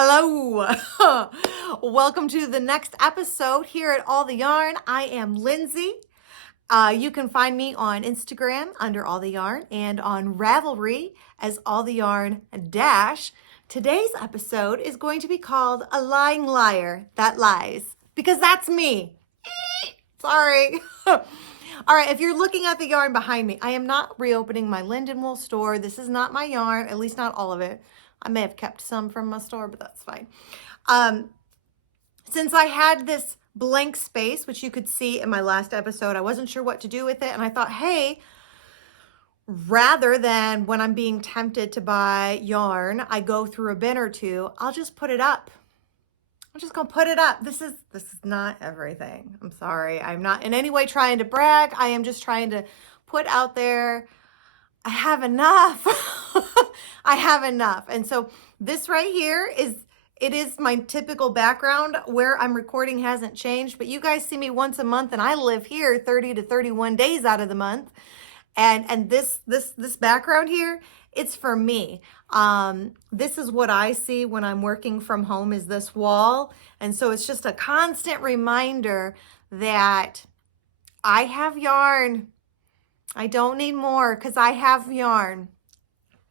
Hello. Welcome to the next episode here at All the Yarn. I am Lindsay. You can find me on Instagram under All the Yarn and on Ravelry as All the Yarn Dash. Today's episode is going to be called A Lying Liar That Lies, because that's me. Sorry. All right, if you're looking at the yarn behind me, I am not reopening my Linden Wool store. This is not my yarn, at least not all of it. I may have kept some from my store, but that's fine. Since I had this blank space, which you could see in my last episode, I wasn't sure what to do with it. And I thought, hey, rather than when I'm being tempted to buy yarn, I go through a bin or two, I'll just put it up. I'm just gonna put it up. This is not everything. I'm sorry. I'm not in any way trying to brag. I am just trying to put out there, I have enough. I have enough. And so this right here is my typical background. Where I'm recording hasn't changed, but you guys see me once a month and I live here 30 to 31 days out of the month. And this background here, it's for me. This is what I see when I'm working from home, is this wall. And so it's just a constant reminder that I have yarn. I don't need more because I have yarn.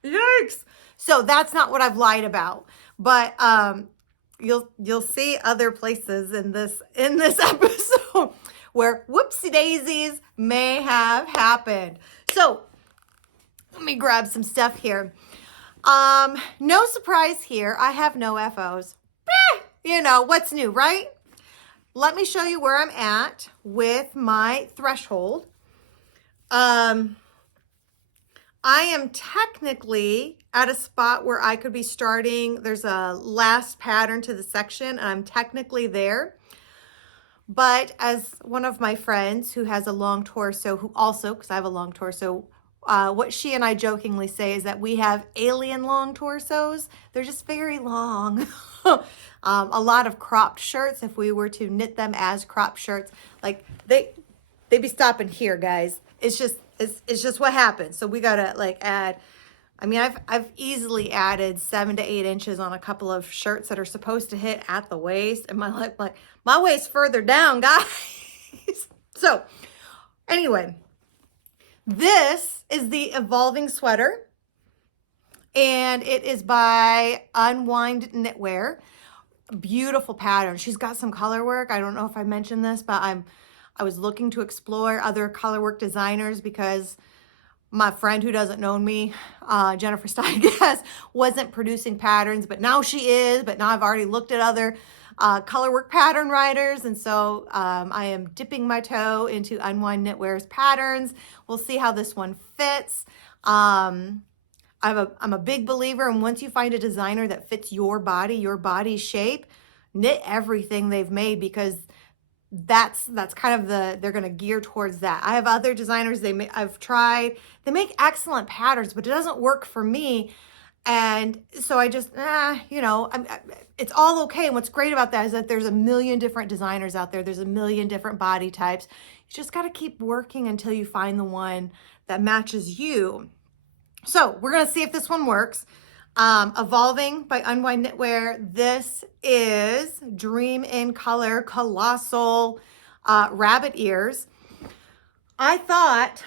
Yikes. So that's not what I've lied about. But you'll see other places in this episode where whoopsie daisies may have happened. So let me grab some stuff here. No surprise here. I have no FOs. You know, what's new, right? Let me show you where I'm at with my threshold. I am technically at a spot where I could be starting. There's a last pattern to the section, and I'm technically there. But as one of my friends who has a long torso, who also, because I have a long torso, what she and I jokingly say is that we have alien long torsos. They're just very long. A lot of cropped shirts, if we were to knit them as cropped shirts, like they'd be stopping here, guys. It's just what happens. So we gotta like add. I mean, I've easily added 7 to 8 inches on a couple of shirts that are supposed to hit at the waist, and my waist further down, guys. So anyway, this is the Evolving Sweater, and it is by Unwind Knitwear. Beautiful pattern. She's got some color work. I don't know if I mentioned this, but I was looking to explore other colorwork designers because my friend who doesn't know me, Jennifer Steigas, wasn't producing patterns, but now she is. But now I've already looked at other colorwork pattern writers, and so I am dipping my toe into Unwind Knitwear's patterns. We'll see how this one fits. I'm a big believer, and once you find a designer that fits your body shape, knit everything they've made, because that's kind of they're going to gear towards that. I have other designers I've tried. They make excellent patterns, but it doesn't work for me. And so I just, it's all okay. And what's great about that is that there's a million different designers out there. There's a million different body types. You just got to keep working until you find the one that matches you. So we're going to see if this one works. Evolving by Unwind Knitwear. This is Dream in Color Colossal Rabbit Ears. I thought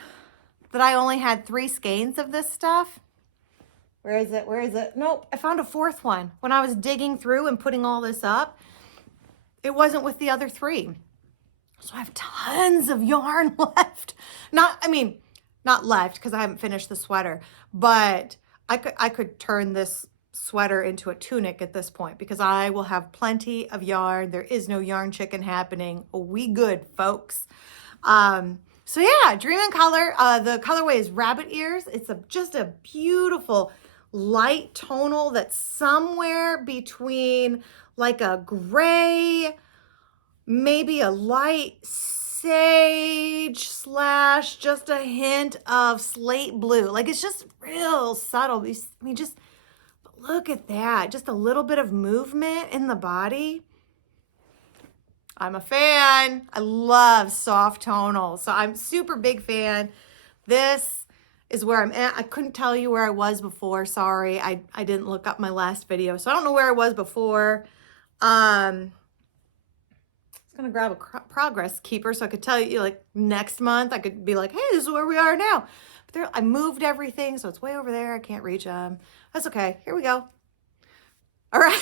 that I only had 3 skeins of this stuff. Where is it? Where is it? Nope, I found a 4th one. When I was digging through and putting all this up, it wasn't with the other 3. So I have tons of yarn left. Not left because I haven't finished the sweater, but I could turn this sweater into a tunic at this point because I will have plenty of yarn. There is no yarn chicken happening. We good, folks. So yeah, Dream in Color. The colorway is Rabbit Ears. It's just a beautiful light tonal that's somewhere between like a gray, maybe a light sage / just a hint of slate blue. Like, it's just real subtle. I mean, just look at that. Just a little bit of movement in the body. I'm a fan. I love soft tonal. So I'm super big fan. This is where I'm at. I couldn't tell you where I was before. Sorry, I didn't look up my last video, so I don't know where I was before. I was gonna grab a progress keeper so I could tell you, like, next month I could be like, hey, this is where we are now. But there, I moved everything, so it's way over there. I can't reach them. That's okay. Here we go. All right.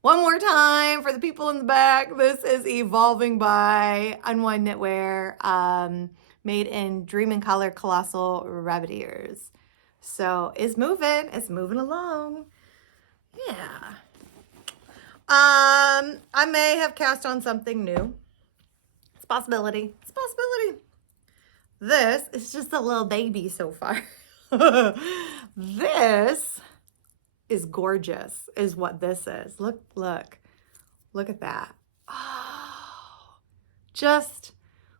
One more time for the people in the back. This is Evolving by Unwind Knitwear, made in Dream in Color Colossal Rabbit. So it's moving along. Yeah. I may have cast on something new. It's a possibility. It's a possibility. This is just a little baby so far. This is gorgeous, is what this is. Look at that. Oh,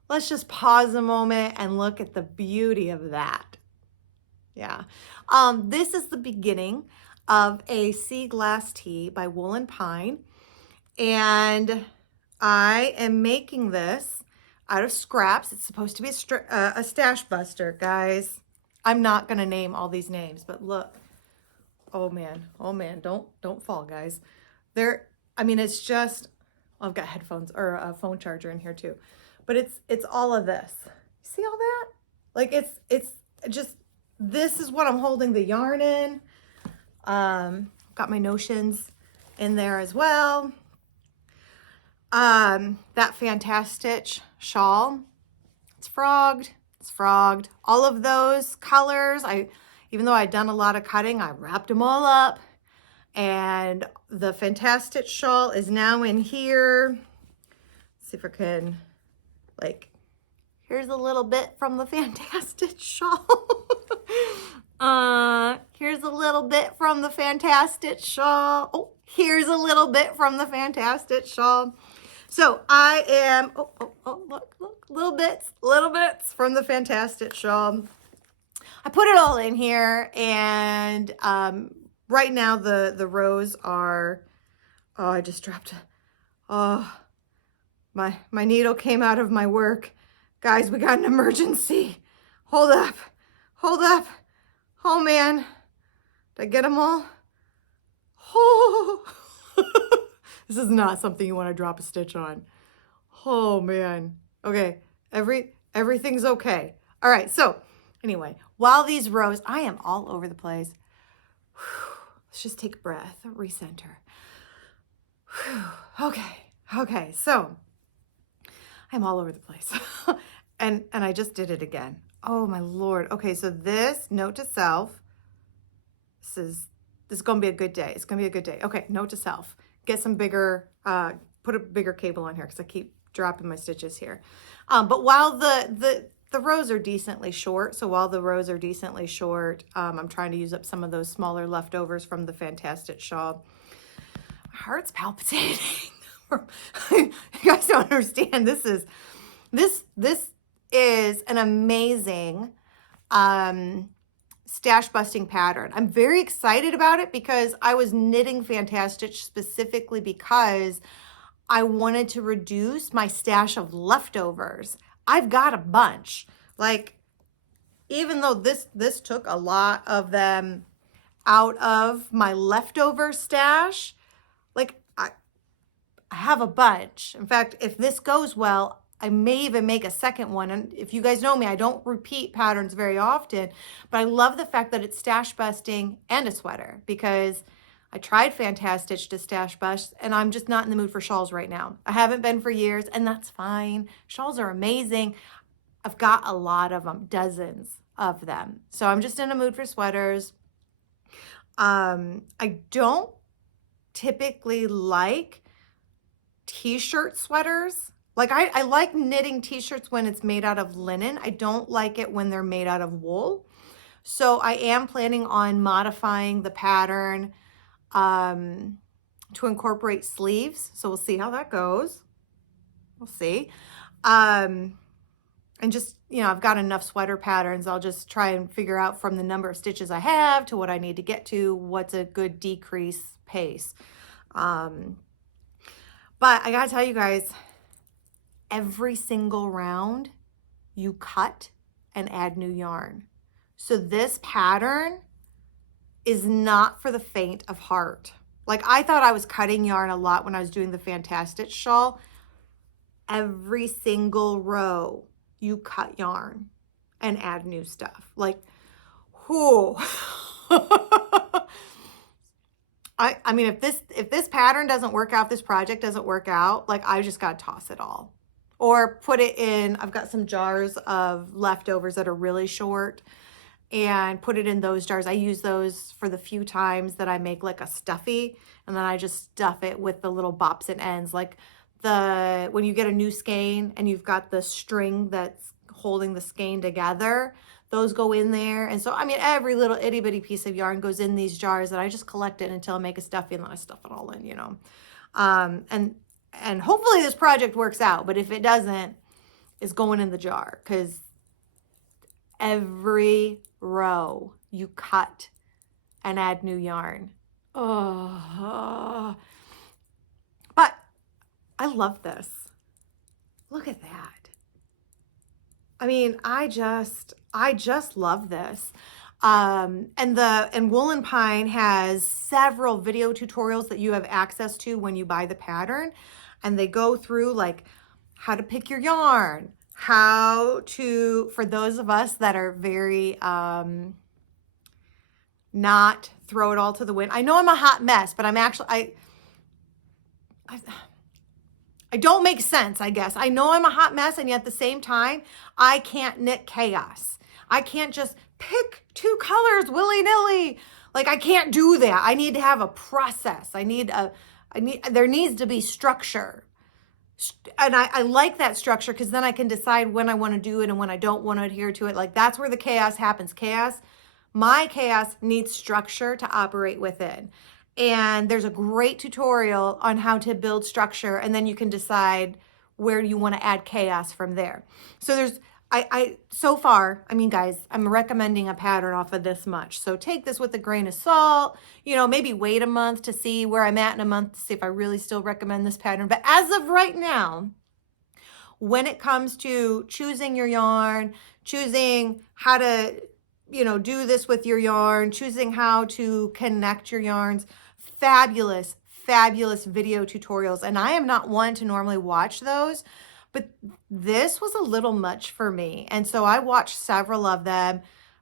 let's just pause a moment and look at the beauty of that. Yeah. This is the beginning of a sea glass tee by Wool and Pine. And I am making this out of scraps. It's supposed to be a stash buster, guys. I'm not going to name all these names, but look. Oh man, don't fall, guys. I mean, it's just, I've got headphones or a phone charger in here too, but it's all of this. See all that? Like it's just, this is what I'm holding the yarn in. Got my notions in there as well. That Fantastic shawl, it's frogged. All of those colors, even though I'd done a lot of cutting, I wrapped them all up. And the Fantastic shawl is now in here. Let's see if I can, like, here's a little bit from the Fantastic shawl. Here's a little bit from the Fantastic shawl. Oh, here's a little bit from the Fantastic shawl. So I am, look, little bits from the Fantastic shawl. I put it all in here, and right now the rows are, oh, I just dropped, oh, my needle came out of my work. Guys, we got an emergency. Hold up. Oh man, did I get them all? Oh, this is not something you want to drop a stitch on. Oh man. Okay, everything's okay. All right, so anyway, while these rows, I am all over the place. Let's just take a breath, recenter. Okay, so I'm all over the place. and I just did it again. Oh my Lord. Okay, so this, note to self, this is gonna be a good day. It's gonna be a good day. Okay, note to self. Get some bigger, put a bigger cable on here because I keep dropping my stitches here. But while the rows are decently short, I'm trying to use up some of those smaller leftovers from the Fantastic shawl. My heart's palpitating. You guys don't understand. This is an amazing stash busting pattern. I'm very excited about it because I was knitting Fantastic specifically because I wanted to reduce my stash of leftovers. I've got a bunch. Like, even though this took a lot of them out of my leftover stash, like I have a bunch. In fact, if this goes well, I may even make a second one. And if you guys know me, I don't repeat patterns very often, but I love the fact that it's stash busting and a sweater because I tried Fantastic to stash bust and I'm just not in the mood for shawls right now. I haven't been for years, and that's fine. Shawls are amazing. I've got a lot of them, dozens of them. So I'm just in a mood for sweaters. I don't typically like t-shirt sweaters. Like I like knitting t-shirts when it's made out of linen. I don't like it when they're made out of wool. So I am planning on modifying the pattern to incorporate sleeves. So we'll see how that goes. We'll see. And just, you know, I've got enough sweater patterns. I'll just try and figure out from the number of stitches I have to what I need to get to, what's a good decrease pace. But I gotta tell you guys, every single round you cut and add new yarn. So this pattern is not for the faint of heart. Like, I thought I was cutting yarn a lot when I was doing the Fantastic shawl. Every single row you cut yarn and add new stuff. Like, whoo. I mean, if this pattern doesn't work out, this project doesn't work out, like, I just got to toss it all. Or put it in, I've got some jars of leftovers that are really short, and put it in those jars. I use those for the few times that I make like a stuffy, and then I just stuff it with the little bops and ends. Like when you get a new skein and you've got the string that's holding the skein together, those go in there. And so, I mean, every little itty bitty piece of yarn goes in these jars, and I just collect it until I make a stuffy, and then I stuff it all in, you know. And hopefully this project works out, but if it doesn't, it's going in the jar, because every row you cut and add new yarn. Oh, but I love this. Look at that. I mean, I just love this. And Woolen Pine has several video tutorials that you have access to when you buy the pattern, and they go through like how to pick your yarn, how to, for those of us that are very not throw it all to the wind. I know I'm a hot mess, but I'm actually I don't make sense, I guess. I know I'm a hot mess, and yet at the same time, I can't knit chaos. I can't just pick two colors willy-nilly. Like, I can't do that. I need to have a process. There needs to be structure. And I like that structure, because then I can decide when I want to do it and when I don't want to adhere to it. Like, that's where the chaos happens. My chaos needs structure to operate within. And there's a great tutorial on how to build structure, and then you can decide where you want to add chaos from there. So so far, I mean, guys, I'm recommending a pattern off of this much. So take this with a grain of salt, you know, maybe wait a month to see where I'm at in a month to see if I really still recommend this pattern. But as of right now, when it comes to choosing your yarn, choosing how to, you know, do this with your yarn, choosing how to connect your yarns, fabulous video tutorials. And I am not one to normally watch those, but this was a little much for me. And so I watched several of them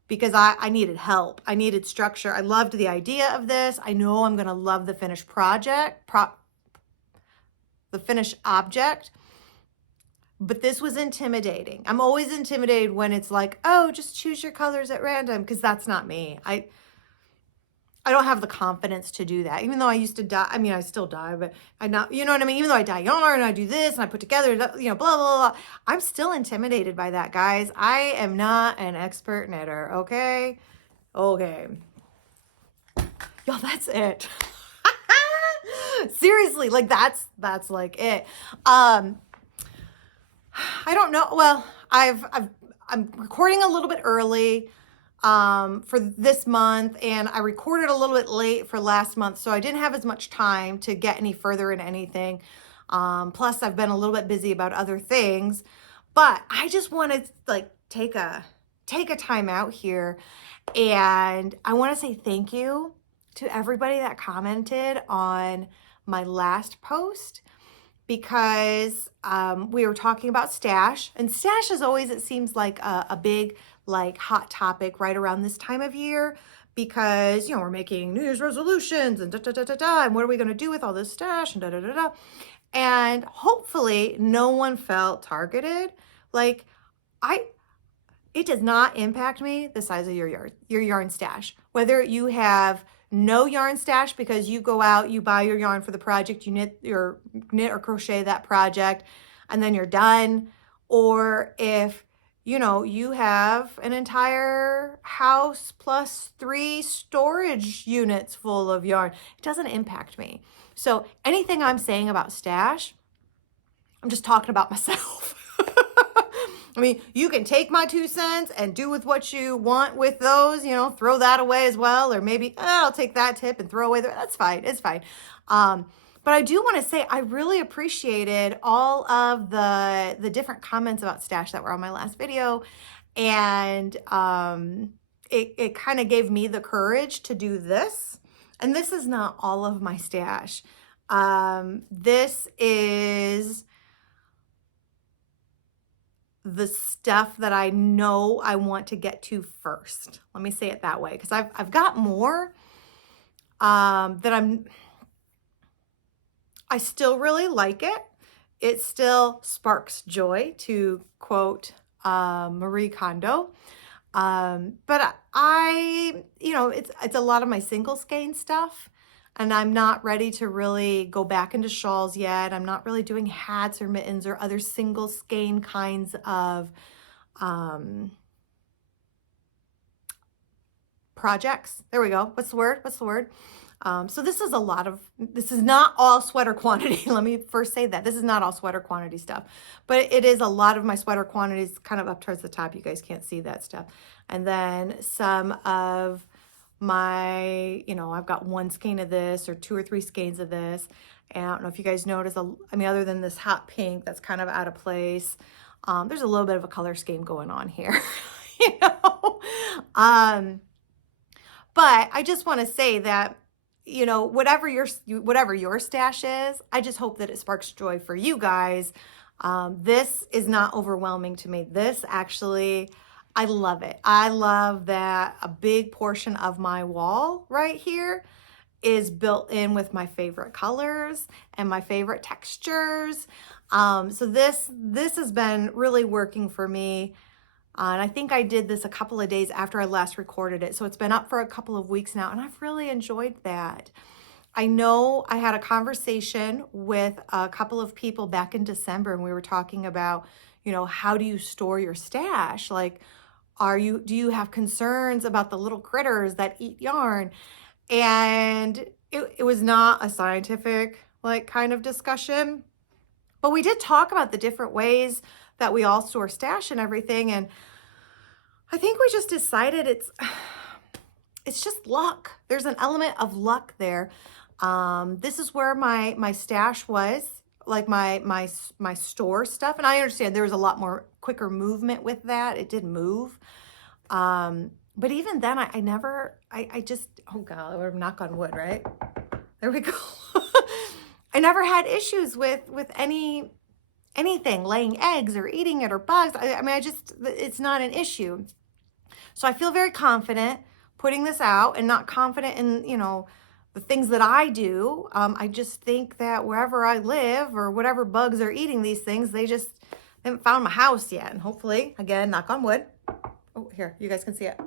because I needed help. I needed structure. I loved the idea of this. I know I'm going to love the finished the finished object, but this was intimidating. I'm always intimidated when it's like, oh, just choose your colors at random, because that's not me. I don't have the confidence to do that. Even though I used to dye, I mean, I still dye, but I'm not, you know what I mean? Even though I dye yarn, I do this and I put together, you know, blah, blah, blah. I'm still intimidated by that, guys. I am not an expert knitter, okay? Okay. Y'all, that's it. Seriously, like that's like it. I don't know. Well, I'm recording a little bit early for this month, and I recorded a little bit late for last month, so I didn't have as much time to get any further in anything. Plus I've been a little bit busy about other things, but I just want to like take a time out here, and I want to say thank you to everybody that commented on my last post, because we were talking about stash, and stash is always, it seems like a big, like, hot topic right around this time of year, because, you know, we're making New Year's resolutions and and what are we going to do with all this stash and and hopefully no one felt targeted. Like, it does not impact me, the size of your yarn stash, whether you have no yarn stash because you go out, you buy your yarn for the project, you knit or crochet that project, and then you're done. Or if, you know, you have an entire house plus 3 storage units full of yarn, it doesn't impact me. So anything I'm saying about stash, I'm just talking about myself. I mean, you can take my 2 cents and do with what you want with those, you know, throw that away as well. Or maybe, I'll take that tip and throw away that's fine. It's fine. But I do want to say I really appreciated all of the different comments about stash that were on my last video. And it kind of gave me the courage to do this. And this is not all of my stash. This is the stuff that I know I want to get to first. Let me say it that way, because I've got more that I still really like it. It still sparks joy, to quote Marie Kondo. But it's a lot of my single skein stuff, and I'm not ready to really go back into shawls yet. I'm not really doing hats or mittens or other single skein kinds of projects. There we go. What's the word? So this is not all sweater quantity. Let me first say that. This is not all sweater quantity stuff, but it is a lot of my sweater quantities kind of up towards the top. You guys can't see that stuff. And then some of my, I've got one skein of this or 2 or 3 skeins of this. And I don't know if you guys notice, other than this hot pink that's kind of out of place, there's a little bit of a color scheme going on here, But I just want to say that, whatever your stash is, I just hope that it sparks joy for you guys. This is not overwhelming to me. This actually, I love it. I love that a big portion of my wall right here is built in with my favorite colors and my favorite textures. So this has been really working for me. And I think I did this a couple of days after I last recorded it. So it's been up for a couple of weeks now, and I've really enjoyed that. I know I had a conversation with a couple of people back in December, and we were talking about, how do you store your stash? Like, do you have concerns about the little critters that eat yarn? And it was not a scientific, kind of discussion, but we did talk about the different ways that we all store stash and everything. And I think we just decided it's just luck. There's an element of luck there. This is where my stash was, like my store stuff. And I understand there was a lot more quicker movement with that. It did move. But even then I just, oh God, we're knock on wood, right? There we go. I never had issues with anything, laying eggs or eating it or bugs. It's not an issue. So I feel very confident putting this out, and not confident in, the things that I do. I just think that wherever I live or whatever bugs are eating these things, they just haven't found my house yet. And hopefully, again, knock on wood. Oh, here, you guys can see it.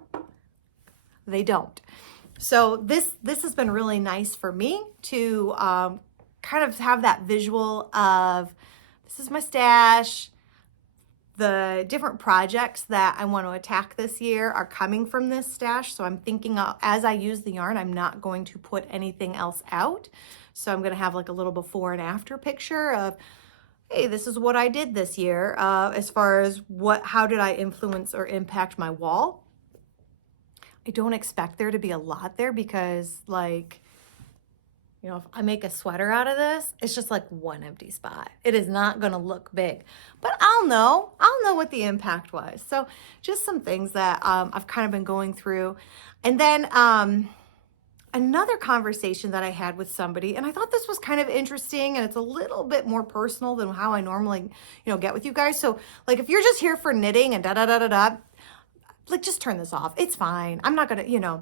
They don't. So this has been really nice for me to kind of have that visual of, this is my stash. The different projects that I want to attack this year are coming from this stash. So I'm thinking as I use the yarn, I'm not going to put anything else out. So I'm going to have like a little before and after picture of, hey, this is what I did this year as far as how did I influence or impact my wall. I don't expect there to be a lot there because if I make a sweater out of this, it's just like one empty spot. It is not going to look big, but I'll know what the impact was. So just some things that I've kind of been going through. And then another conversation that I had with somebody, and I thought this was kind of interesting, and it's a little bit more personal than how I normally, get with you guys. So if you're just here for knitting and da-da-da-da-da, just turn this off. It's fine. I'm not going to, I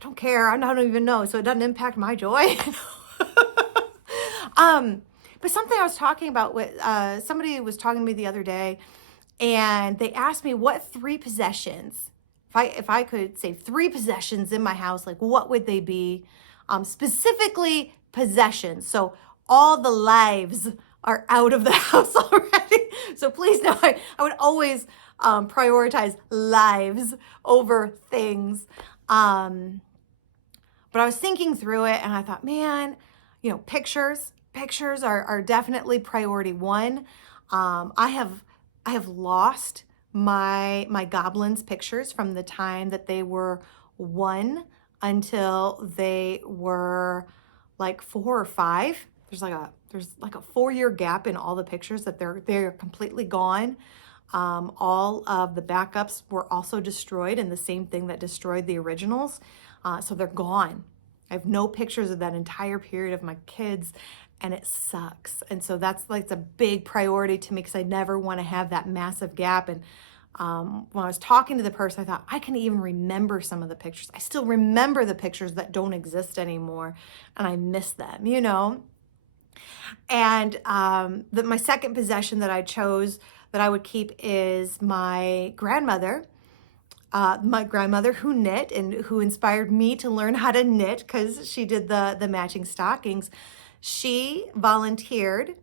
don't care. I don't even know. So it doesn't impact my joy. But something I was talking about with somebody was talking to me the other day, and they asked me what 3 possessions, if I could say 3 possessions in my house, what would they be? Specifically possessions. So all the lives are out of the house already. So please know I would always prioritize lives over things. But I was thinking through it, and I thought, man, pictures are definitely priority 1. I have lost my goblins pictures from the time that they were 1 until they were 4 or 5. There's like a 4-year gap in all the pictures that they're completely gone. All of the backups were also destroyed, and the same thing that destroyed the originals. So they're gone. I have no pictures of that entire period of my kids, and it sucks. And so that's like, it's a big priority to me because I never want to have that massive gap. And when I was talking to the person, I thought, I can even remember some of the pictures. I still remember the pictures that don't exist anymore, and I miss them, you know? And my second possession that I chose that I would keep is my grandmother. My grandmother who knit and who inspired me to learn how to knit because she did the matching stockings. She volunteered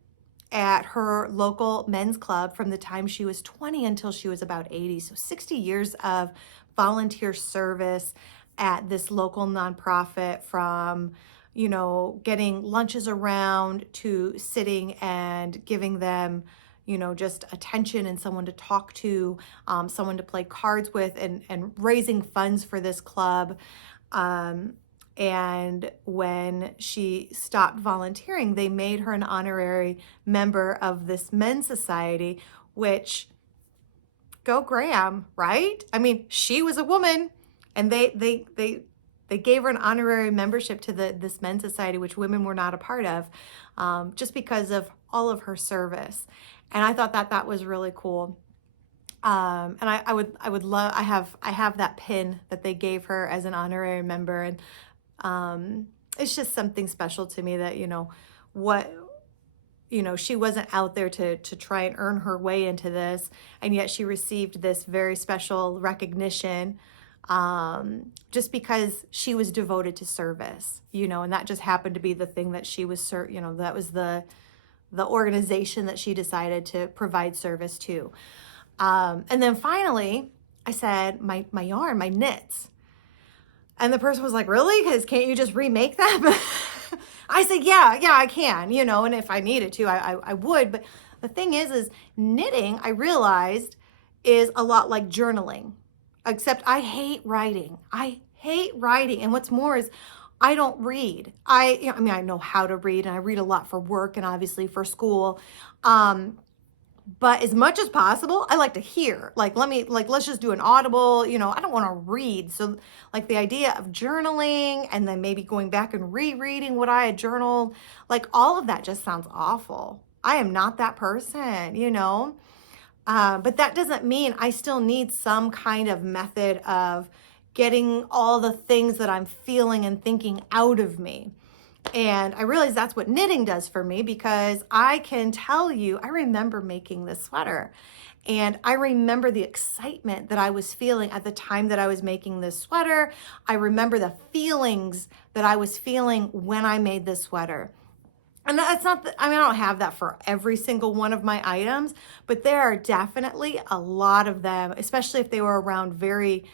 at her local men's club from the time she was 20 until she was about 80. So 60 years of volunteer service at this local nonprofit, from, you know, getting lunches around to sitting and giving them, you know, just attention and someone to talk to, someone to play cards with, and raising funds for this club. And when she stopped volunteering, they made her an honorary member of this men's society, which, go Graham, right? I mean, she was a woman, and they gave her an honorary membership to this men's society, which women were not a part of, just because of all of her service. And I thought that was really cool. And I would love, I have that pin that they gave her as an honorary member. And it's just something special to me that, you know, she wasn't out there to try and earn her way into this, and yet she received this very special recognition, just because she was devoted to service, you know, and that just happened to be the thing that she was, you know, that was the organization that she decided to provide service to. And then finally, I said, my yarn, my knits. And the person was like, really? Because can't you just remake them? I said, yeah, I can, you know, and if I needed to, I would. But the thing is knitting, I realized, is a lot like journaling, except I hate writing. And what's more is I don't read. I know how to read, and I read a lot for work and obviously for school. But as much as possible, I like to hear. Let's just do an audible, you know, I don't want to read. So like the idea of journaling and then maybe going back and rereading what I had journaled, like all of that just sounds awful. I am not that person, you know. But that doesn't mean I still need some kind of method of getting all the things that I'm feeling and thinking out of me. And I realize that's what knitting does for me, because I can tell you, I remember making this sweater, and I remember the excitement that I was feeling at the time that I was making this sweater. I remember the feelings that I was feeling when I made this sweater. And that's not, I don't have that for every single one of my items, but there are definitely a lot of them, especially if they were around very,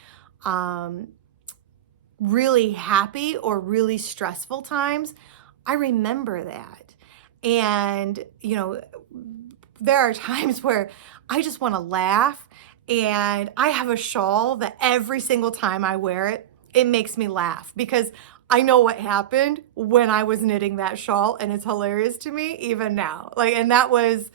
really happy or really stressful times. I remember that. And, you know, there are times where I just want to laugh, and I have a shawl that every single time I wear it, it makes me laugh because I know what happened when I was knitting that shawl, and it's hilarious to me even now. And that was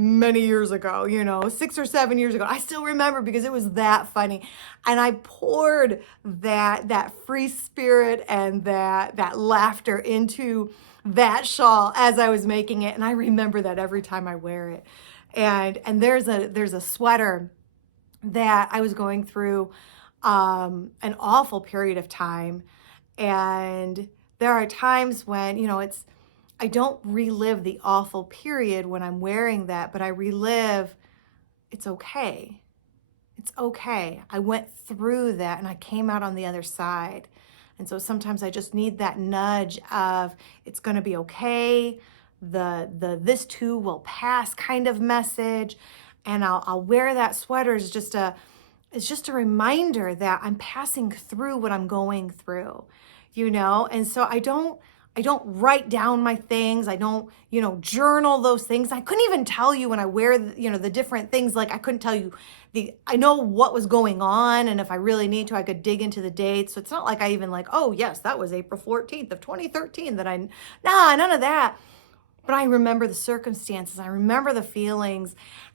many years ago, you know, 6 or 7 years ago. I still remember because it was that funny. And I poured that free spirit and that laughter into that shawl as I was making it. And I remember that every time I wear it. And there's a sweater that I was going through an awful period of time. And there are times when, you know, I don't relive the awful period when I'm wearing that, but I relive, it's okay. It's okay. I went through that and I came out on the other side. And so sometimes I just need that nudge of, it's going to be okay. This too will pass kind of message. And I'll wear that sweater as it's just a reminder that I'm passing through what I'm going through, you know? And so I don't write down my things. I don't, you know, journal those things. I couldn't even tell you when I wear, you know, the different things. Like I couldn't tell you I know what was going on. And if I really need to, I could dig into the dates. So it's not like I even oh, yes, that was April 14th of 2013 none of that. but I remember the circumstances, I remember the feelings,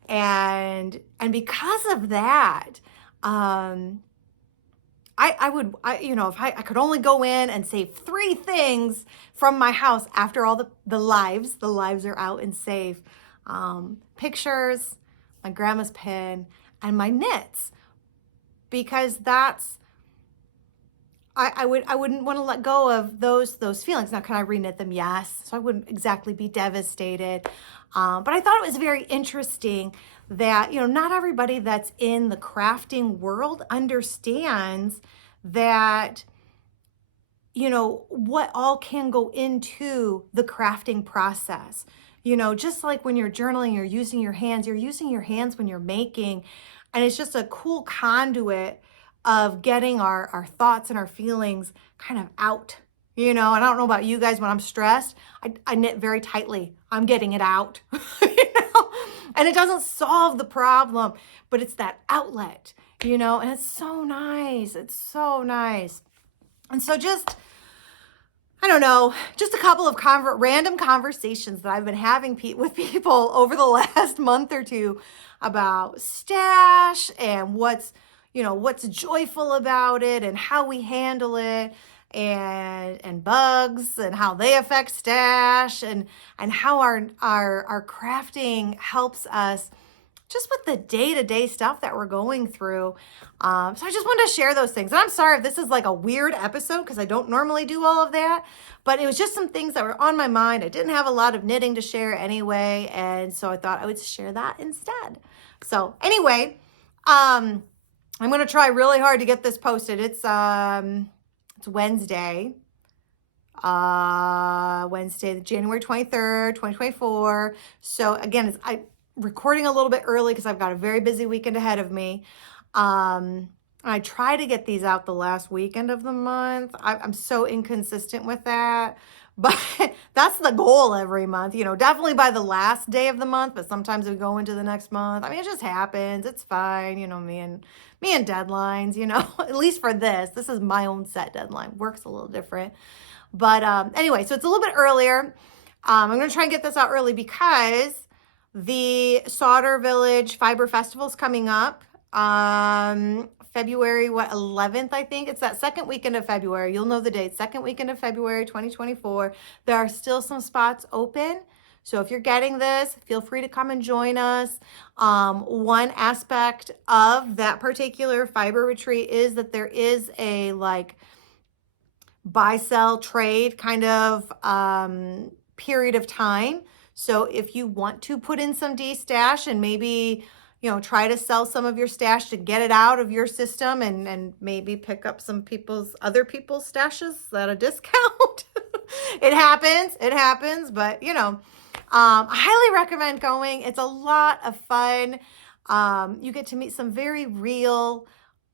and because of that, if I could only go in and save 3 things from my house after all the lives are out and safe. Pictures, my grandma's pin, and my knits, because that's, I wouldn't want to let go of those feelings. Now, can I reknit them? Yes. So I wouldn't exactly be devastated. But I thought it was very interesting that, not everybody that's in the crafting world understands that, what all can go into the crafting process. Just like when you're journaling, you're using your hands when you're making, and it's just a cool conduit of getting our thoughts and our feelings kind of out. And I don't know about you guys, when I'm stressed, I knit very tightly. I'm getting it out, and it doesn't solve the problem, but it's that outlet, and it's so nice. It's so nice. And so just, I don't know, just a couple of random conversations that I've been having with people over the last month or two about stash and what's joyful about it and how we handle it, and bugs and how they affect stash, and how our crafting helps us just with the day-to-day stuff that we're going through. So I just wanted to share those things. And I'm sorry if this is like a weird episode, because I don't normally do all of that, but it was just some things that were on my mind. I didn't have a lot of knitting to share anyway, and so I thought I would share that instead. So anyway, I'm going to try really hard to get this posted. It's Wednesday. Wednesday, January 23rd, 2024. So again, I'm recording a little bit early because I've got a very busy weekend ahead of me. I try to get these out the last weekend of the month. I'm so inconsistent with that, but that's the goal every month, definitely by the last day of the month, but sometimes we go into the next month. I mean, it just happens. It's fine. Me and deadlines, at least for this is my own set deadline. Works a little different, but, anyway, so it's a little bit earlier. I'm going to try and get this out early because the Sauder Village Fiber Festival is coming up. February 11th, I think. It's that second weekend of February. You'll know the date. Second weekend of February, 2024. There are still some spots open. So if you're getting this, feel free to come and join us. One aspect of that particular fiber retreat is that there is a buy, sell, trade kind of period of time. So if you want to put in some de-stash and maybe try to sell some of your stash to get it out of your system, and maybe pick up some other people's stashes at a discount. It happens, but I highly recommend going. It's a lot of fun. You get to meet some very real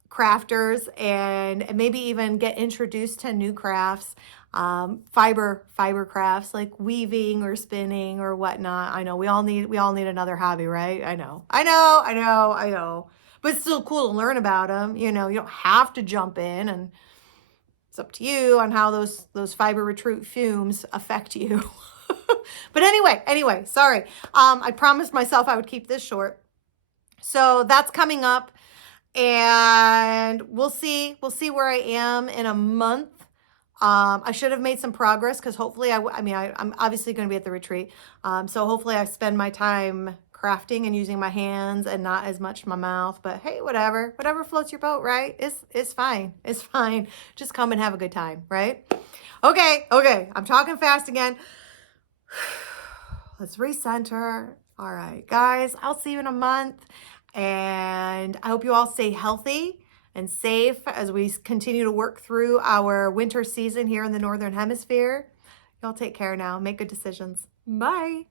crafters and maybe even get introduced to new crafts. Fiber crafts like weaving or spinning or whatnot. I know we all need another hobby, right? I know. But it's still cool to learn about them. You don't have to jump in, and it's up to you on how those fiber retreat fumes affect you. But anyway, sorry. I promised myself I would keep this short. So that's coming up, and we'll see where I am in a month. I should have made some progress, because hopefully I'm obviously going to be at the retreat. So hopefully I spend my time crafting and using my hands and not as much my mouth, but hey, whatever floats your boat, right? It's fine. It's fine. Just come and have a good time, right? Okay. I'm talking fast again. Let's recenter. All right, guys, I'll see you in a month, and I hope you all stay healthy and safe as we continue to work through our winter season here in the Northern Hemisphere. Y'all take care now. Make good decisions. Bye.